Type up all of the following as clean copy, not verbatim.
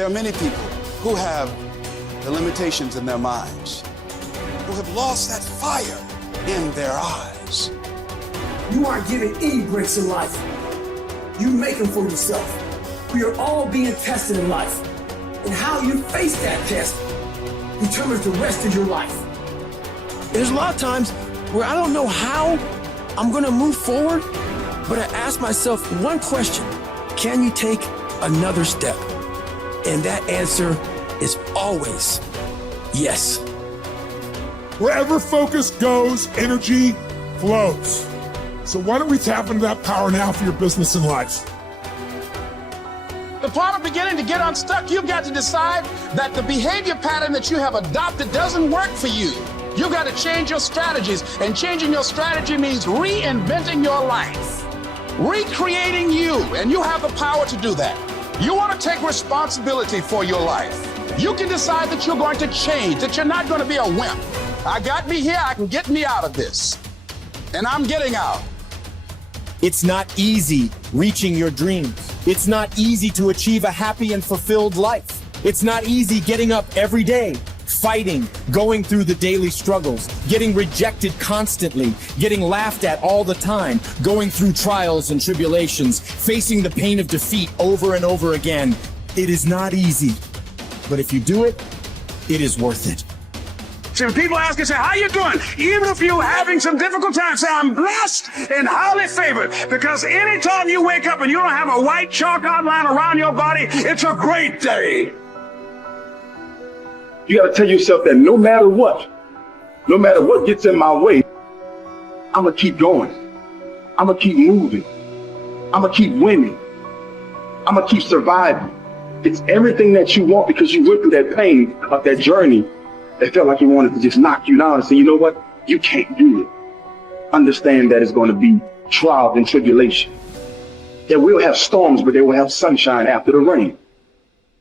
There are many people who have the limitations in their minds, who have lost that fire in their eyes. You aren't given any breaks in life. You make them for yourself. We are all being tested in life. And how you face that test determines the rest of your life. There's a lot of times where I don't know how I'm gonna move forward, but I ask myself one question: can you take another step? And that answer is always yes. Wherever focus goes, energy flows. So why don't we tap into that power now for your business and life? The part of beginning to get unstuck, you've got to decide that the behavior pattern that you have adopted doesn't work for you. You've got to change your strategies, and changing your strategy means reinventing your life, recreating you, and you have the power to do that. You want to take responsibility for your life. You can decide that you're going to change, that you're not going to be a wimp. I got me here, I can get me out of this, and I'm getting out. It's not easy reaching your dreams. It's not easy to achieve a happy and fulfilled life. It's not easy getting up every day, fighting, going through the daily struggles, getting rejected constantly, getting laughed at all the time, going through trials and tribulations, facing the pain of defeat over and over again. It is not easy, but if you do it, it is worth it. See, when people ask you, say, how you doing? Even if you're having some difficult times, say, I'm blessed and highly favored. Because anytime you wake up and you don't have a white chalk outline around your body, it's a great day. You got to tell yourself that no matter what gets in my way, I'm going to keep going. I'm going to keep moving. I'm going to keep winning. I'm going to keep surviving. It's everything that you want, because you went through that pain of that journey. It felt like he wanted to just knock you down and say, you know what? You can't do it. Understand that it's going to be trials and tribulation. That we'll have storms, but they will have sunshine after the rain.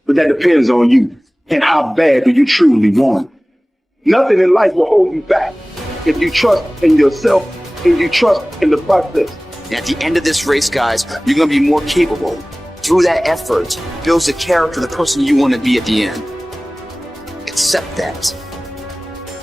But that depends on you and how bad do you truly want it. Nothing in life will hold you back if you trust in yourself and you trust in the process. And at the end of this race, guys, you're going to be more capable. Through that effort, builds the character, the person you want to be at the end. Accept that.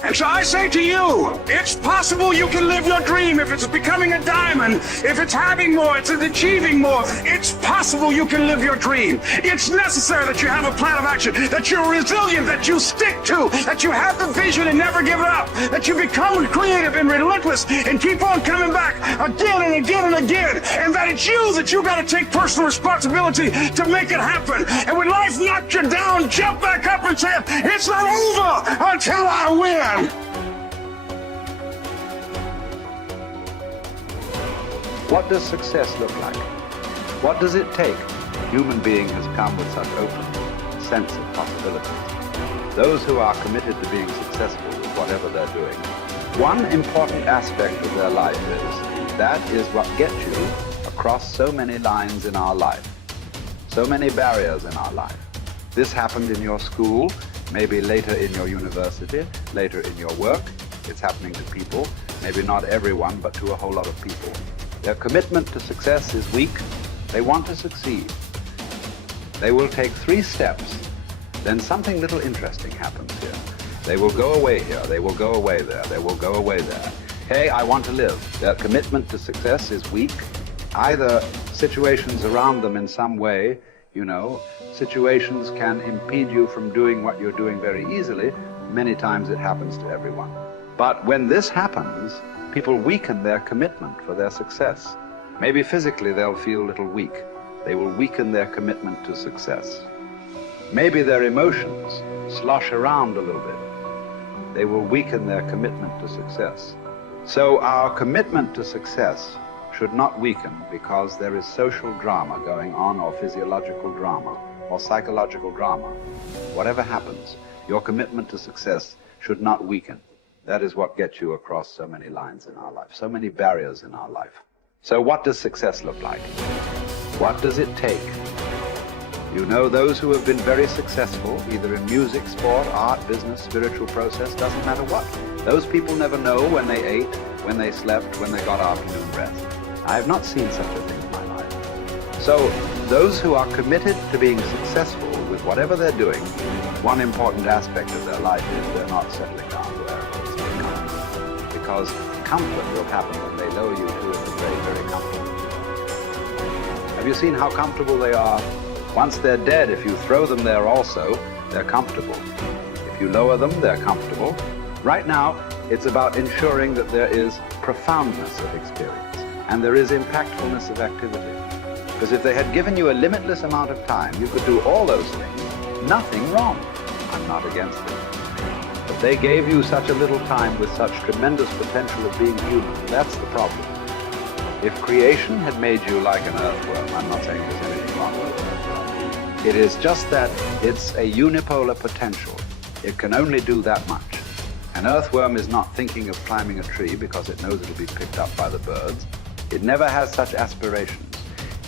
And so I say to you, it's possible you can live your dream. If it's becoming a diamond, if it's having more, it's achieving more, it's possible you can live your dream. It's necessary that you have a plan of action, that you're resilient, that you stick to, that you have the vision and never give it up, that you become creative and relentless and keep on coming back again and again and again, and that it's you that you got to take personal responsibility to make it happen. And when life knocks you down, jump back up and say, it's not over until I win. What does success look like? What does it take? A human being has come with such open sense of possibilities. Those who are committed to being successful with whatever they're doing, one important aspect of their life is, that is what gets you across so many lines in our life, so many barriers in our life. This happened in your school, maybe later in your university, later in your work. It's happening to people, maybe not everyone, but to a whole lot of people. Their commitment to success is weak. They want to succeed. They will take 3 steps. Then something little interesting happens here. They will go away here. They will go away there. They will go away there. Hey, I want to live. Their commitment to success is weak. Either situations around them in some way, situations can impede you from doing what you're doing very easily. Many times it happens to everyone. But when this happens, people weaken their commitment for their success. Maybe physically they'll feel a little weak. They will weaken their commitment to success. Maybe their emotions slosh around a little bit. They will weaken their commitment to success. So our commitment to success should not weaken because there is social drama going on, or physiological drama, or psychological drama. Whatever happens, your commitment to success should not weaken. That is what gets you across so many lines in our life, so many barriers in our life. So what does success look like? What does it take? Those who have been very successful, either in music, sport, art, business, spiritual process, doesn't matter what. Those people never know when they ate, when they slept, when they got afternoon rest. I have not seen such a thing in my life. So those who are committed to being successful with whatever they're doing, one important aspect of their life is they're not settling down wherever it's comfortable. Because comfort will happen when they lower you to it very, very comfortable. Have you seen how comfortable they are? Once they're dead, if you throw them there also, they're comfortable. If you lower them, they're comfortable. Right now, it's about ensuring that there is profoundness of experience and there is impactfulness of activity. Because if they had given you a limitless amount of time, you could do all those things, nothing wrong. I'm not against it. But they gave you such a little time with such tremendous potential of being human. That's the problem. If creation had made you like an earthworm, I'm not saying there's anything wrong with it. It is just that it's a unipolar potential. It can only do that much. An earthworm is not thinking of climbing a tree because it knows it'll be picked up by the birds. It never has such aspirations.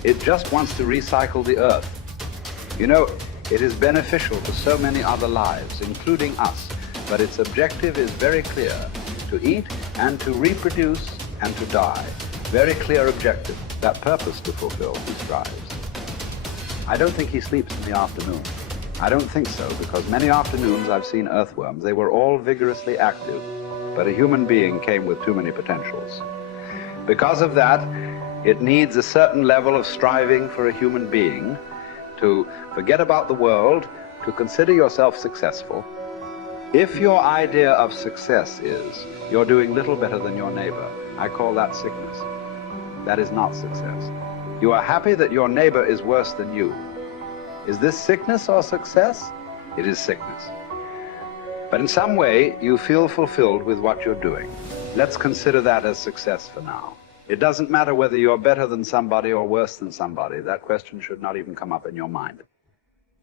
It just wants to recycle the earth. You know, it is beneficial to so many other lives, including us, but its objective is very clear: to eat and to reproduce and to die. Very clear objective, that purpose to fulfill he strives. I don't think he sleeps in the afternoon. I don't think so, because many afternoons I've seen earthworms. They were all vigorously active, but a human being came with too many potentials. Because of that, it needs a certain level of striving for a human being to forget about the world, to consider yourself successful. If your idea of success is you're doing little better than your neighbor, I call that sickness. That is not success. You are happy that your neighbor is worse than you. Is this sickness or success? It is sickness. But in some way, you feel fulfilled with what you're doing. Let's consider that as success for now. It doesn't matter whether you're better than somebody or worse than somebody. That question should not even come up in your mind.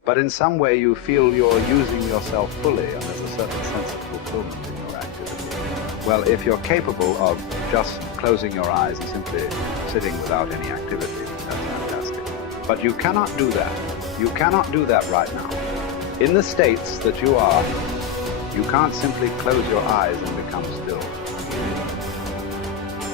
But in some way, you feel you're using yourself fully, and there's a certain sense of fulfillment in your activity. Well, if you're capable of just closing your eyes and simply sitting without any activity, that's fantastic. But you cannot do that. You cannot do that right now. In the states that you are, you can't simply close your eyes and become still.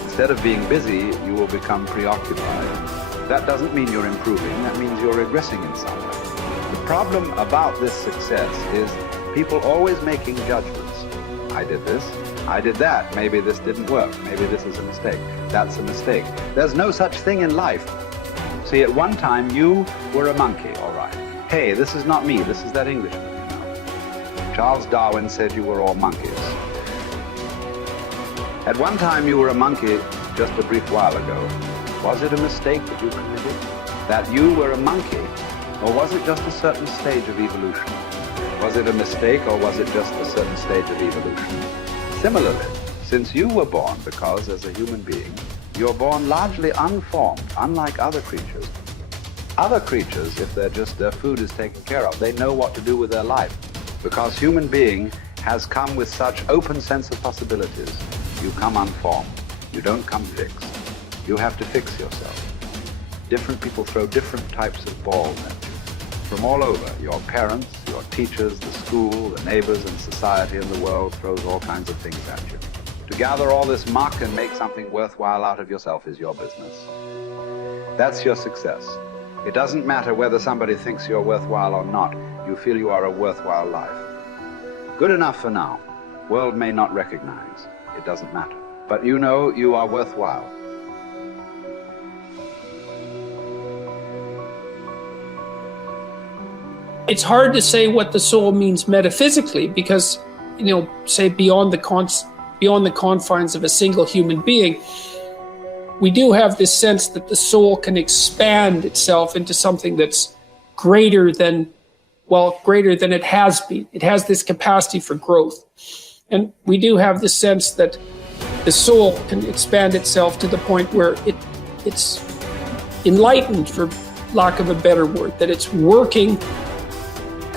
Instead of being busy, you will become preoccupied. That doesn't mean you're improving, that means you're regressing in some way. The problem about this success is people always making judgments. I did this, I did that, maybe this didn't work, maybe this is a mistake, that's a mistake. There's no such thing in life. See, at one time you were a monkey, all right. Hey, this is not me, this is that Englishman, you know. Charles Darwin said you were all monkeys. At one time you were a monkey just a brief while ago. Was it a mistake that you committed? That you were a monkey? Or was it just a certain stage of evolution? Was it a mistake or was it just a certain stage of evolution? Similarly, since you were born, because as a human being, you're born largely unformed, unlike other creatures. Other creatures, if their food is taken care of, they know what to do with their life. Because human being has come with such open sense of possibilities. You come unformed. You don't come fixed. You have to fix yourself. Different people throw different types of balls at you. From all over, your parents, your teachers, the school, the neighbors, and society and the world throws all kinds of things at you. To gather all this muck and make something worthwhile out of yourself is your business. That's your success. It doesn't matter whether somebody thinks you're worthwhile or not. You feel you are a worthwhile life. Good enough for now. World may not recognize. It doesn't matter. But you know you are worthwhile. It's hard to say what the soul means metaphysically because, say beyond the confines of a single human being, we do have this sense that the soul can expand itself into something that's greater than it has been. It has this capacity for growth. And we do have the sense that the soul can expand itself to the point where it's enlightened, for lack of a better word, that it's working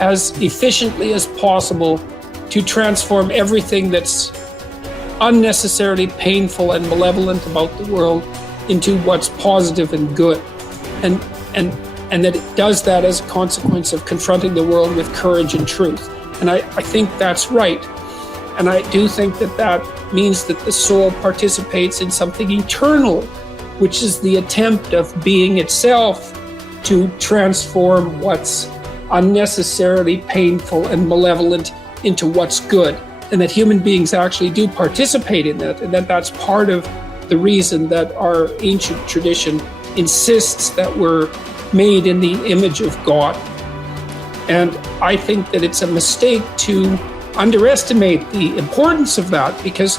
as efficiently as possible to transform everything that's unnecessarily painful and malevolent about the world into what's positive and good. And that it does that as a consequence of confronting the world with courage and truth. And I think that's right. And I do think that means that the soul participates in something eternal, which is the attempt of being itself to transform what's unnecessarily painful and malevolent into what's good, and that human beings actually do participate in that, and that that's part of the reason that our ancient tradition insists that we're made in the image of God. And I think that it's a mistake to underestimate the importance of that, because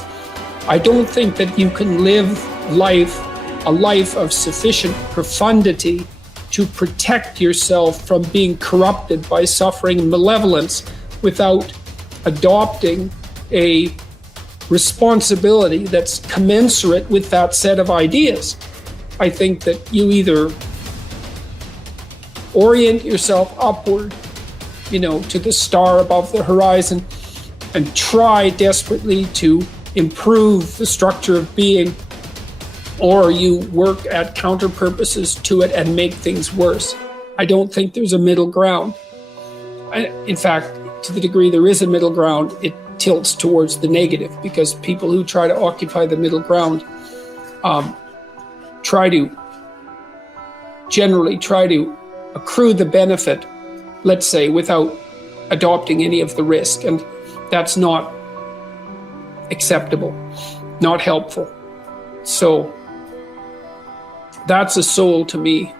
I don't think that you can live a life of sufficient profundity to protect yourself from being corrupted by suffering and malevolence without adopting a responsibility that's commensurate with that set of ideas. I think that you either orient yourself upward, to the star above the horizon, and try desperately to improve the structure of being, or you work at counter purposes to it and make things worse. I don't think there's a middle ground. In fact, to the degree there is a middle ground, it tilts towards the negative, because people who try to occupy the middle ground generally try to accrue the benefit, let's say, without adopting any of the risk. And that's not acceptable, not helpful. So that's a soul to me.